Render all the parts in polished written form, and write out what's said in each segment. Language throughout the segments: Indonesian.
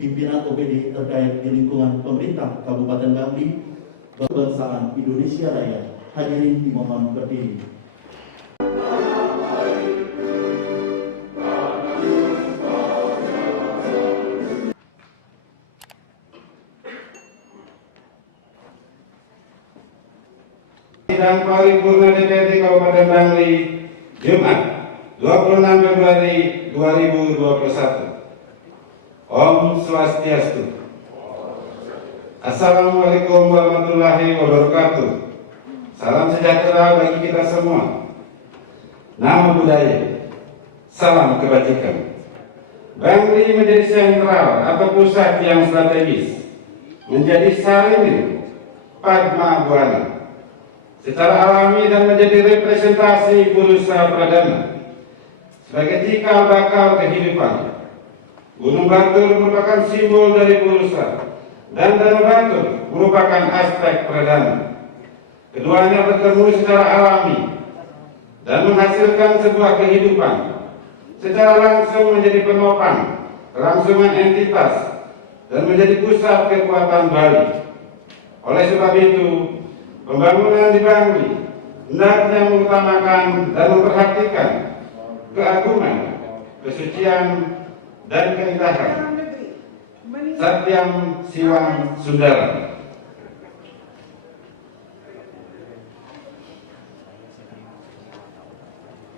pimpinan OPD terkait di lingkungan pemerintah Kabupaten Bangli, Kebangsaan Indonesia Raya. Hadirin dimohon berdiri. Sidang paripurna DPRD Kabupaten Bangli, Jumat 26 Februari 2021. Om Swastiastu. Assalamualaikum warahmatullahi wabarakatuh. Salam sejahtera bagi kita semua. Namo Buddhaya. Salam kebajikan. Bangli menjadi sentral atau pusat yang strategis, menjadi salimir Padma Buana secara alami dan menjadi representasi Purusa Pradana sebagai cikal bakal kehidupan. Gunung Batur merupakan simbol dari Purusa dan Danau Batur merupakan aspek pradana. Keduanya bertemu secara alami dan menghasilkan sebuah kehidupan secara langsung menjadi penopang kelangsungan entitas dan menjadi pusat kekuatan Bali. Oleh sebab itu, pembangunan di Bangli hendaknya mengutamakan dan memperhatikan keagungan, kesucian, dan keindahan Satyam Siwang Sundara.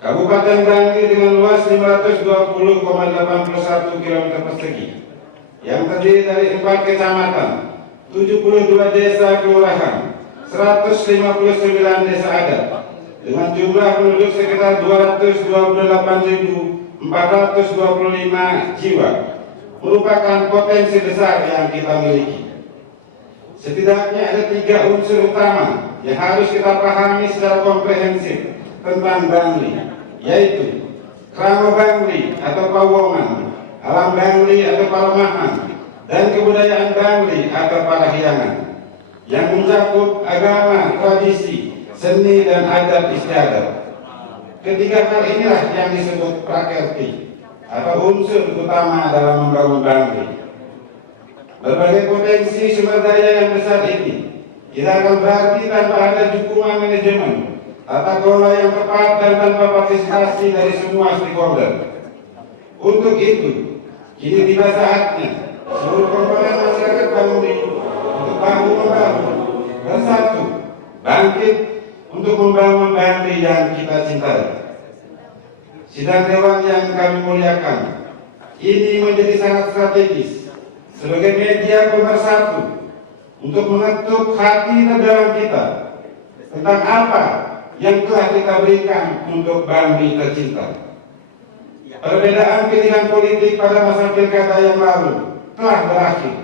Kabupaten Bangli dengan luas 520,81 km persegi yang terdiri dari 4 kecamatan, 72 desa kelurahan, 159 desa adat dengan jumlah penduduk sekitar 228.425 jiwa merupakan potensi besar yang kita miliki. Setidaknya ada 3 unsur utama yang harus kita pahami secara komprehensif tentang Bangli, yaitu Krama Bangli atau Pawongan, alam Bangli atau Palemahan, dan kebudayaan Bangli atau Parahyangan yang mencakup agama, tradisi, seni, dan adat istiadat. Ketiga hal inilah yang disebut prakerti atau unsur utama dalam membangun Bangli. Berbagai potensi sumber daya yang besar ini tidak akan berarti tanpa ada dukungan manajemen, tata kelola yang tepat, dan tanpa partisipasi dari semua stakeholder. Untuk itu, kini tiba saatnya seluruh komponen masyarakat Bangli untuk bahu-membahu bersatu bangkit untuk membangun Bangli yang kita cintai. Sidang Dewan yang kami muliakan, ini menjadi sangat strategis sebagai media pemersatu untuk mengetuk hati dan dalam kita tentang apa yang telah kita berikan untuk Bangli tercinta. Perbedaan pilihan politik pada masa pilkada yang lalu telah berakhir.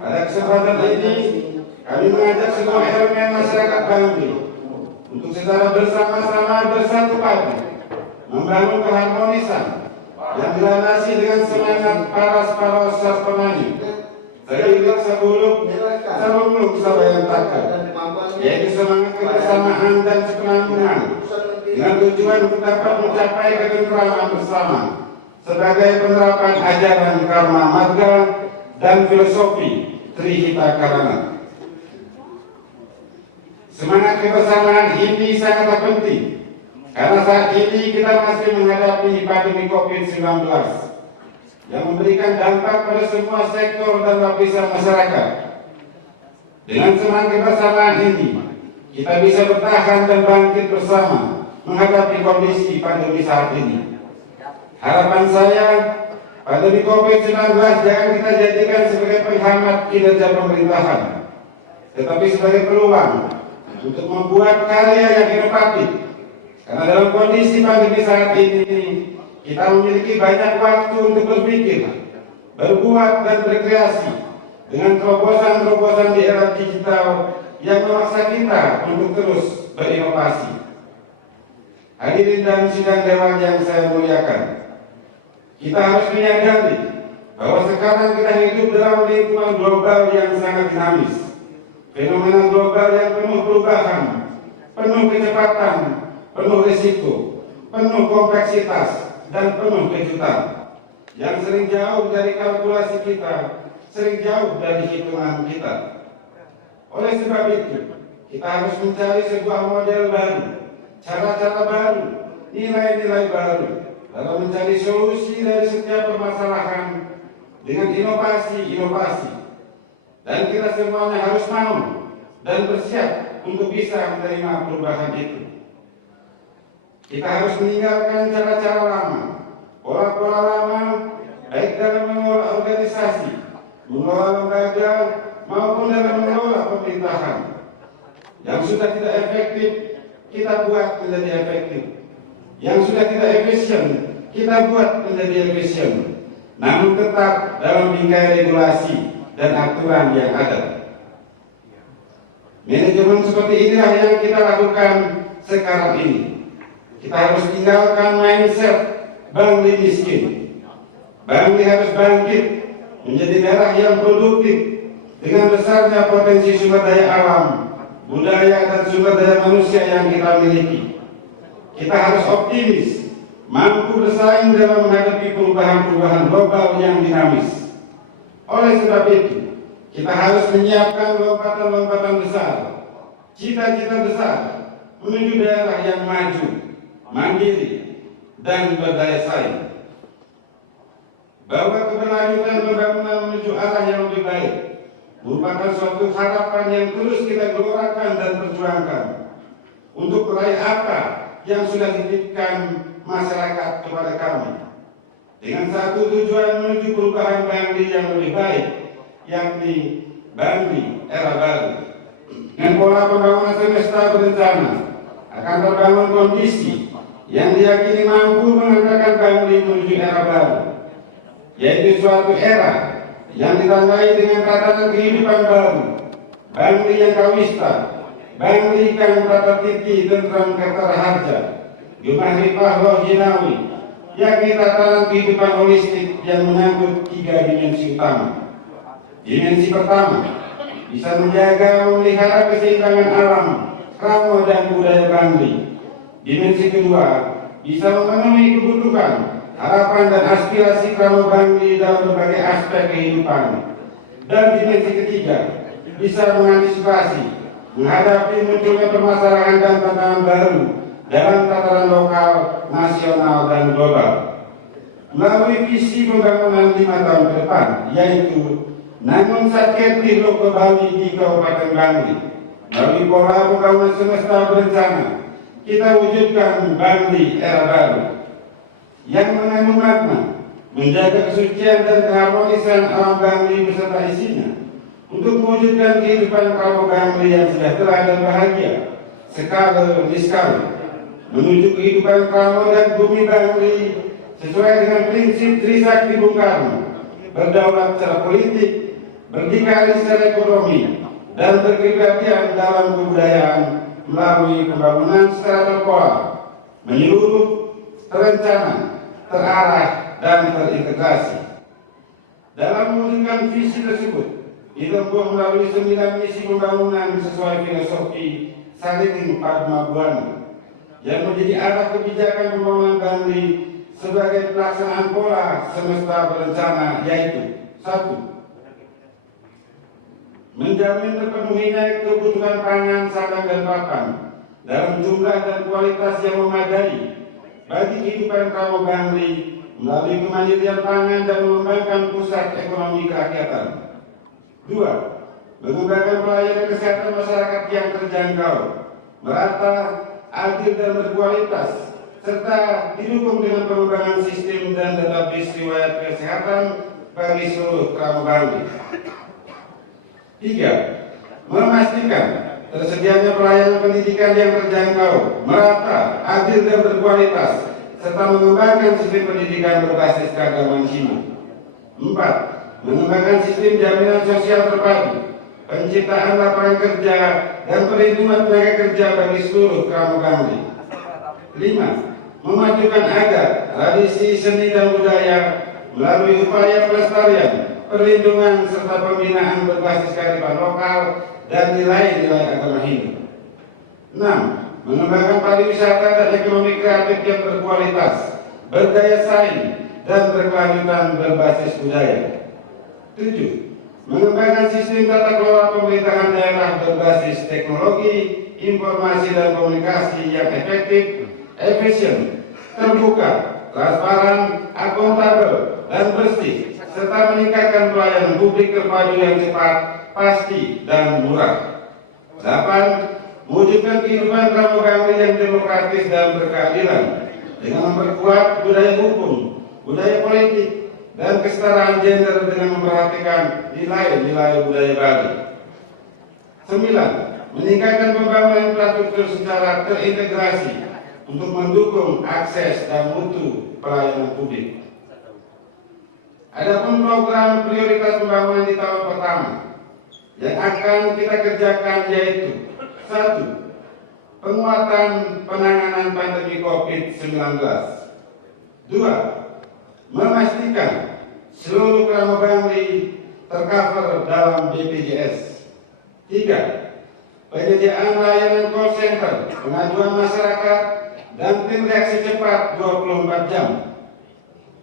Pada kesempatan ini, kami mengajak semua elemen masyarakat Bangli untuk secara bersama-sama bersatu padu membangun keharmonisan yang dilandasi dengan semangat paras-paras sarpamani, seiring sebuluk sabuluk sabayantaka, yaitu semangat kebersamaan dan kepenanggungan dengan tujuan untuk dapat mencapai ketentraman bersama sebagai penerapan ajaran Karma Marga dan filosofi Trihita Karana. Semangat kebersamaan ini sangat penting karena saat ini kita masih menghadapi pandemi COVID-19 yang memberikan dampak pada semua sektor dan lapisan masyarakat. Dengan semangat kebersamaan ini, kita bisa bertahan dan bangkit bersama menghadapi kondisi pandemi saat ini. Harapan saya, pandemi COVID-19 jangan kita jadikan sebagai penghambat kinerja pemerintahan, tetapi sebagai peluang untuk membuat karya yang inovatif. Karena dalam kondisi pandemi saat ini, kita memiliki banyak waktu untuk berpikir, berbuat, dan berkreasi dengan terobosan-terobosan di era digital yang memaksa kita untuk terus berinovasi. Hadirin dan sidang dewan yang saya muliakan, kita harus menyadari bahwa sekarang kita hidup dalam lingkungan global yang sangat dinamis. Fenomena global yang penuh perubahan, penuh kecepatan, penuh risiko, penuh kompleksitas, dan penuh kejutan. yang sering jauh dari kalkulasi kita, sering jauh dari hitungan kita. Oleh sebab itu, kita harus mencari sebuah model baru, cara-cara baru, nilai-nilai baru dalam mencari solusi dari setiap permasalahan dengan inovasi-inovasi. Dan kita semuanya harus mau dan bersiap untuk bisa menerima perubahan itu. Kita harus meninggalkan cara-cara lama, pola-pola lama, baik dalam mengelola organisasi, mengelola lembaga, maupun dalam mengelola pemerintahan. Yang sudah tidak efektif, kita buat menjadi efektif. Yang sudah tidak efisien, kita buat menjadi efisien. Namun tetap dalam bingkai regulasi dan aturan yang ada. Manajemen seperti inilah yang kita lakukan sekarang ini. Kita harus tinggalkan mindset Bangli miskin. Bangli harus bangkit menjadi daerah yang produktif dengan besarnya potensi sumber daya alam, budaya, dan sumber daya manusia yang kita miliki. Kita harus optimis, mampu bersaing dalam menghadapi perubahan-perubahan global yang dinamis. Oleh sebab itu, kita harus menyiapkan lompatan-lompatan besar, cita-cita besar menuju daerah yang maju, mandiri, dan berdaya saing. Bahwa keberlanjutan pembangunan menuju arah yang lebih baik merupakan suatu harapan yang terus kita gelorakan dan perjuangkan untuk meraih apa yang sudah dititipkan masyarakat kepada kami, dengan satu tujuan menuju perubahan Bangli yang lebih baik, yakni Bangli era baru. Dengan pola pembangunan semesta berencana akan terbangun kondisi yang diyakini mampu mengantarkan Bangli menuju era baru, yaitu suatu era yang ditandai dengan tatanan kehidupan baru, Bangli yang kawista, Bangli kang tata titi tentram kertara harja, Gemah roh jinawi, yakni tatanan kehidupan holistik yang menyangkut 3 dimensi utama. Dimensi pertama, bisa menjaga memelihara keseimbangan alam, krama dan budaya Bangli. Dimensi kedua, bisa memenuhi kebutuhan, harapan dan aspirasi krama Bangli dalam berbagai aspek kehidupan. Dan dimensi ketiga, bisa mengantisipasi, menghadapi munculnya permasalahan dan tantangan baru dalam tataran lokal, nasional, dan global. Melalui visi pembangunan 5 tahun ke depan, yaitu Namun Satketi Loko Bali di Kabupaten Bangli, melalui pola pembangunan semesta berencana, kita wujudkan Bangli era baru yang mengandung makna menjaga kesucian dan keharmonisan alam Bangli beserta isinya untuk mewujudkan kehidupan kaum Bangli yang sejahtera dan bahagia skala demi skala, menuju kehidupan kaum dan bumi Bangli sesuai dengan prinsip Trisakti Bung Karno, berdaulat secara politik, berdikari secara ekonomi, dan berkepribadian dalam kebudayaan melalui pembangunan secara terpola, menyeluruh, terencana, terarah, dan terintegrasi. Dalam mewujudkan visi tersebut, ditempuh melalui 9 misi pembangunan sesuai filosofi Saliting Padma Buana yang menjadi arah kebijakan pembangunan Bangli sebagai pelaksanaan pola semesta berencana, yaitu 1. Menjamin terpenuhinya kebutuhan pangan, sandang, dan papan dalam jumlah dan kualitas yang memadai bagi kehidupan kaum Bangli melalui kemandirian pangan dan mengembangkan pusat ekonomi kerakyatan. 2. Mengembangkan pelayanan kesehatan masyarakat yang terjangkau, merata, adil, dan berkualitas, serta didukung dengan pengembangan sistem dan database riwayat kesehatan bagi seluruh kaum Bangli. 3. Memastikan tersedianya pelayanan pendidikan yang terjangkau, merata, adil, dan berkualitas, serta mengembangkan sistem pendidikan berbasis keagamaan Hindu. 4. Mengembangkan sistem jaminan sosial terpadu, penciptaan lapangan kerja, dan perlindungan tenaga kerja bagi seluruh kaum Bangli. 5. Memajukan adat, tradisi, seni, dan budaya melalui upaya pelestarian, perlindungan, serta pembinaan berbasis kearifan lokal dan nilai-nilai agama Hindu. 6. Mengembangkan pariwisata dan ekonomi kreatif yang berkualitas, berdaya saing, dan berkelanjutan berbasis budaya. 7. Mengembangkan sistem tata kelola pemerintahan daerah berbasis teknologi, informasi dan komunikasi yang efektif, efisien, terbuka, transparan, akuntabel, dan bersih, serta meningkatkan pelayanan publik terpadu yang cepat, pasti, dan murah. 8. Mewujudkan kehidupan Pramugari yang demokratis dan berkeadilan dengan memperkuat budaya hukum, budaya politik, dan kesetaraan gender dengan memperhatikan nilai-nilai budaya Bali. 9. Meningkatkan pembangunan infrastruktur secara terintegrasi untuk mendukung akses dan mutu pelayanan publik. Adapun program prioritas pembangunan di tahun pertama yang akan kita kerjakan yaitu: 1. Penguatan penanganan pandemi COVID-19. 2. Memastikan seluruh Pramugari tercover dalam BPJS. 3. Penyediaan layanan call center, pengaduan masyarakat, dan tim reaksi cepat 24 jam.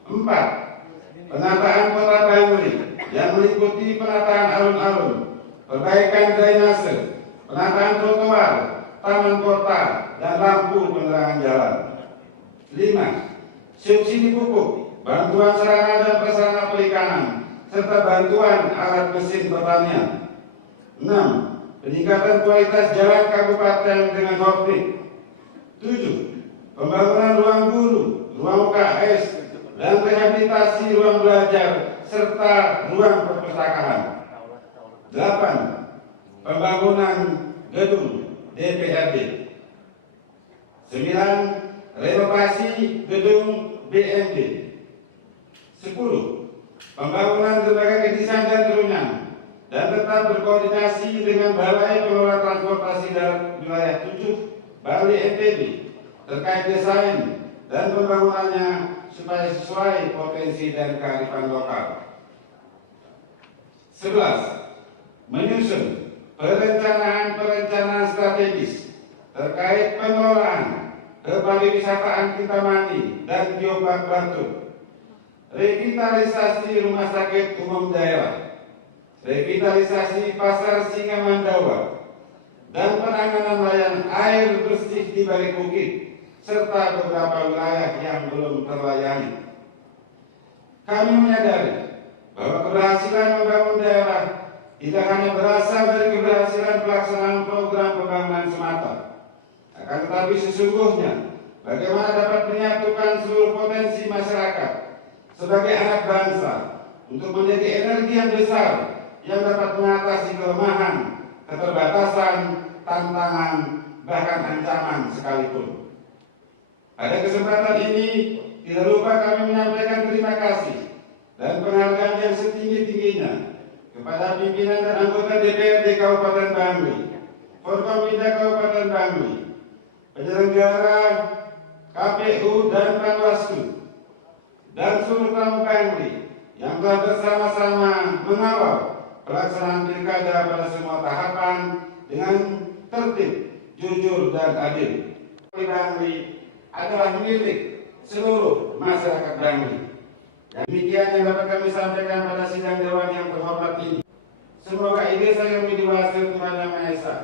4. Penataan kota Bangli yang meliputi penataan alun-alun, perbaikan drainase, penataan trotoar, taman kota, dan lampu penerangan jalan. 5. Subsidi pupuk, bantuan sarana dan prasarana perikanan, serta bantuan alat mesin pertanian. 6. Peningkatan kualitas jalan kabupaten dengan hotlink. 7. Pembangunan ruang guru, ruang UKS, dan rehabilitasi ruang belajar, serta ruang perpustakaan. 8. Pembangunan gedung DPRD. 9. Renovasi gedung BND. 10. Pembangunan lembaga kedinasan dan turunan, dan tetap berkoordinasi dengan Balai Pengelola Transportasi Darat Wilayah 7 Bali NTB terkait desain dan pembangunannya supaya sesuai potensi dan kearifan lokal. 11. Menyusun perencanaan strategis terkait pengelolaan kepariwisataan Kintamani dan Biobak Batu, revitalisasi rumah sakit umum daerah, revitalisasi pasar Singamandawa, dan penanganan layanan air bersih di balik bukit, serta beberapa wilayah yang belum terlayani. Kami menyadari bahwa keberhasilan membangun daerah tidak hanya berasal dari keberhasilan pelaksanaan program pembangunan semata, akan tetapi sesungguhnya bagaimana dapat menyatukan seluruh potensi masyarakat sebagai anak bangsa untuk menjadi energi yang besar yang dapat mengatasi kelemahan, keterbatasan, tantangan, bahkan ancaman sekalipun. Pada kesempatan ini, tidak lupa kami menyampaikan terima kasih dan penghargaan yang setinggi-tingginya kepada pimpinan dan anggota DPRD Kabupaten Bangli, Forkompinda Kabupaten Bangli, penyelenggara KPU dan Panwaslu, dan seluruh tamu Bangli yang telah bersama-sama mengawal pelaksanaan pilkada pada semua tahapan dengan tertib, jujur, dan adil. Bangli adalah milik seluruh masyarakat Bangli. Demikian yang dapat kami sampaikan pada sidang dewan yang terhormat ini. Semoga ide saya menjadi hasil Tuhan Yang Maha Esa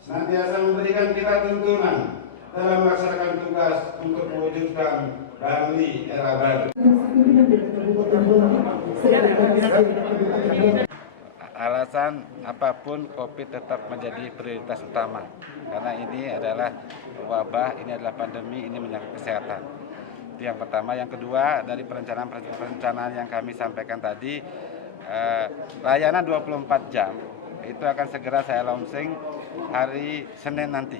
senantiasa memberikan kita tuntunan dalam melaksanakan tugas untuk mewujudkan Bangli era baru. Alasan apapun, COVID tetap menjadi prioritas utama karena ini adalah wabah, ini adalah pandemi, ini menyangkut kesehatan. Itu yang pertama. Yang kedua, dari perencanaan yang kami sampaikan tadi, layanan 24 jam itu akan segera saya launching hari Senin nanti.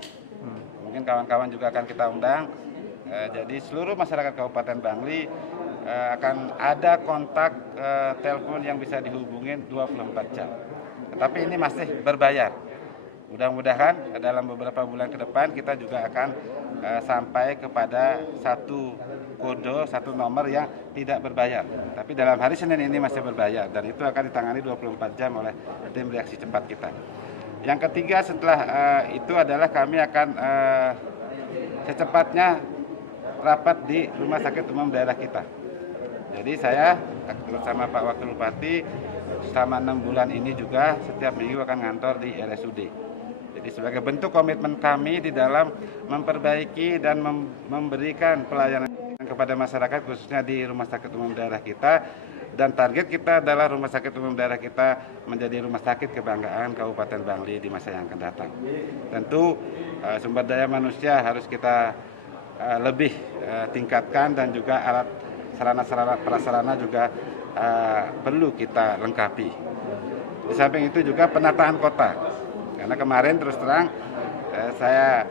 Mungkin kawan-kawan juga akan kita undang. Jadi seluruh masyarakat Kabupaten Bangli akan ada kontak telepon yang bisa dihubungin 24 jam. Tetapi ini masih berbayar. Mudah-mudahan dalam beberapa bulan ke depan kita juga akan sampai kepada satu kode, satu nomor yang tidak berbayar. Tapi dalam hari Senin ini masih berbayar dan itu akan ditangani 24 jam oleh tim reaksi cepat kita. Yang ketiga setelah itu adalah kami akan secepatnya rapat di rumah sakit umum daerah kita. Jadi saya bersama Pak Wakil Bupati selama 6 bulan ini juga setiap minggu akan ngantor di RSUD. Jadi sebagai bentuk komitmen kami di dalam memperbaiki dan memberikan pelayanan kepada masyarakat khususnya di Rumah Sakit Umum Daerah kita, dan target kita adalah Rumah Sakit Umum Daerah kita menjadi rumah sakit kebanggaan Kabupaten Bangli di masa yang akan datang. Tentu sumber daya manusia harus kita lebih tingkatkan, dan juga alat sarana prasarana juga perlu kita lengkapi. Di samping itu juga penataan kota. Karena kemarin terus terang saya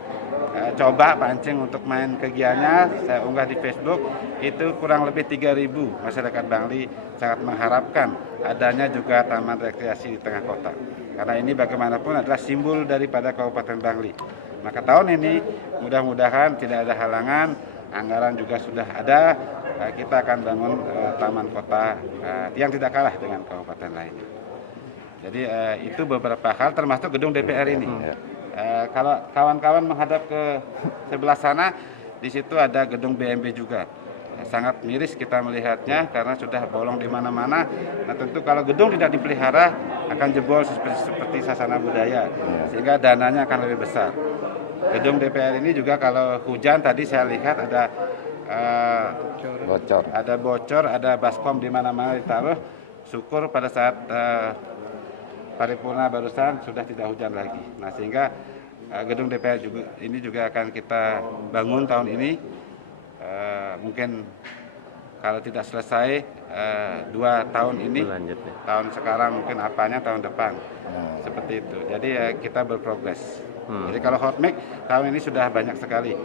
coba pancing untuk main ke Gianyar, saya unggah di Facebook, itu kurang lebih 3.000 masyarakat Bangli sangat mengharapkan adanya juga taman rekreasi di tengah kota. Karena ini bagaimanapun adalah simbol daripada Kabupaten Bangli. Maka tahun ini mudah-mudahan tidak ada halangan, anggaran juga sudah ada, kita akan bangun taman kota yang tidak kalah dengan kabupaten lainnya. Jadi itu beberapa hal termasuk gedung DPR ini. Kalau kawan-kawan menghadap ke sebelah sana, di situ ada gedung BMB juga. Sangat miris kita melihatnya karena sudah bolong di mana-mana. Nah tentu kalau gedung tidak dipelihara akan jebol seperti sasana budaya, sehingga dananya akan lebih besar. Gedung DPR ini juga kalau hujan tadi saya lihat ada bocor, ada baskom di mana-mana ditaruh. Syukur pada saat paripurna barusan sudah tidak hujan lagi. Nah sehingga gedung DPR ini juga akan kita bangun tahun ini. Mungkin kalau tidak selesai 2 tahun ini, tahun sekarang mungkin apanya tahun depan, seperti itu. Jadi kita berprogres. Jadi kalau hot mic tahun ini sudah banyak sekali,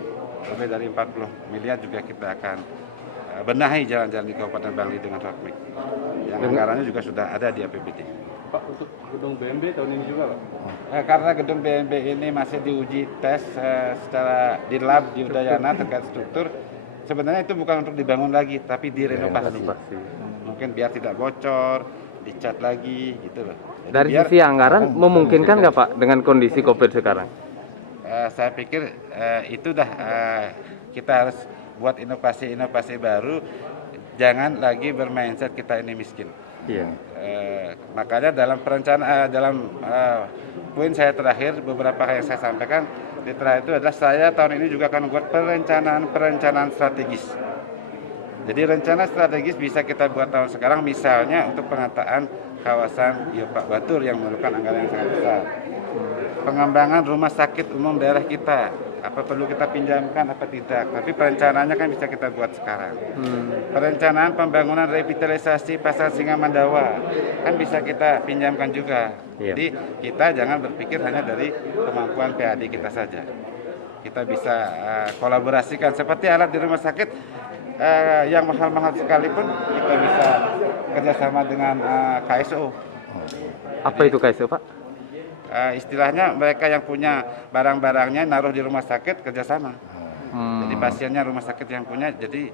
lebih dari 40 miliar juga kita akan benahi jalan-jalan di Kabupaten Bangli dengan hot mic. Yang anggarannya juga sudah ada di APBD. Pak, untuk gedung BMB tahun ini juga Pak? Karena gedung BMB ini masih diuji tes secara di lab di Udayana terkait struktur, sebenarnya itu bukan untuk dibangun lagi, tapi direnovasi. Mungkin biar tidak bocor, dicat lagi, gitu loh. Jadi dari sisi anggaran memungkinkan nggak Pak dengan kondisi COVID sekarang? Saya pikir itu dah kita harus buat inovasi-inovasi baru, jangan lagi bermindset kita ini miskin. Iya. Makanya dalam perencanaan poin saya terakhir, beberapa hal yang saya sampaikan di terakhir itu adalah saya tahun ini juga akan membuat perencanaan strategis. Jadi rencana strategis bisa kita buat tahun sekarang, misalnya untuk penataan kawasan Geopark Batur yang memerlukan anggaran yang sangat besar. Pengembangan rumah sakit umum daerah kita, apa perlu kita pinjamkan apa tidak, tapi perencanaannya kan bisa kita buat sekarang. Perencanaan pembangunan revitalisasi Pasar Singa Mandawa kan bisa kita pinjamkan juga. Jadi kita jangan berpikir hanya dari kemampuan PAD kita saja. Kita bisa kolaborasikan seperti alat di rumah sakit yang mahal-mahal sekalipun kita bisa kerjasama dengan KSO. Apa itu KSO Pak? Istilahnya mereka yang punya barang-barangnya naruh di rumah sakit kerjasama. Jadi pasiennya rumah sakit yang punya, jadi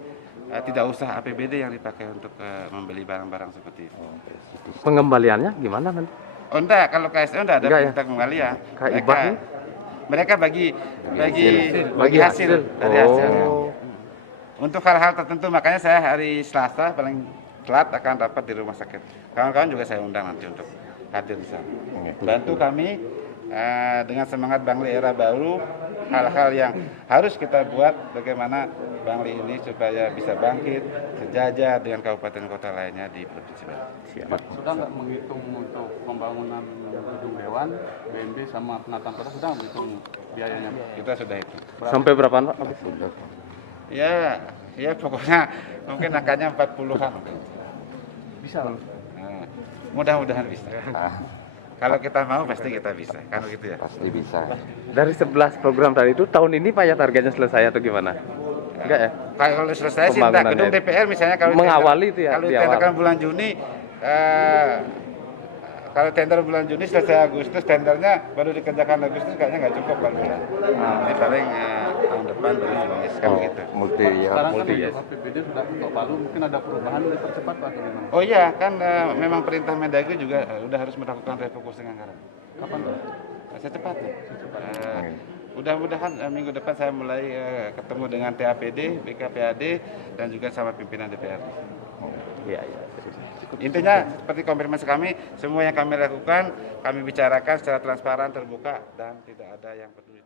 tidak usah APBD yang dipakai untuk membeli barang-barang seperti itu. Pengembaliannya gimana nanti? Oh enggak, kalau KSO enggak ada perintah pengembalian. Mereka bagi hasil dari hasilnya. Untuk hal-hal tertentu, makanya saya hari Selasa paling telat akan rapat di rumah sakit. Kawan-kawan juga saya undang nanti untuk hadir di sana. Bantu kami dengan semangat Bangli era baru, hal-hal yang harus kita buat bagaimana Bangli ini supaya bisa bangkit sejajar dengan kabupaten kota lainnya di Provinsi Bangli. Pak, sudah nggak menghitung untuk pembangunan gedung dewan, BMB sama penataan kota, sudah menghitung biayanya? Kita sudah itu. Sampai berapaan Pak? Ya pokoknya mungkin angkanya 40-an. Bisa Pak? Mudah-mudahan bisa. Kalau kita mau pasti kita bisa, kan begitu ya? Pasti bisa. Dari 11 program tadi itu tahun ini Pak ya targetnya selesai atau gimana? Enggak ya? Kalau selesai sih enggak. Gedung DPR misalnya kalau mengawali itu ya. Kalau ditenderkan bulan Juni, kalau tender bulan Juni selesai Agustus, tendernya baru dikerjakan Agustus kayaknya nggak cukup Pak. Jadi paling tahun depan baru finish kan gitu. Sekarang kan untuk APBD sudah ketok palu, mungkin ada perubahan dipercepat Pak atau gimana? Oh iya, kan memang perintah Mendagri juga udah harus melakukan refocusing anggaran. Kapan Pak? Secepatnya. Mudah-mudahan minggu depan saya mulai ketemu dengan TAPD, BKPAD, dan juga sama pimpinan DPR. Iya. Intinya seperti konfirmasi kami, semua yang kami lakukan kami bicarakan secara transparan, terbuka, dan tidak ada yang peduli.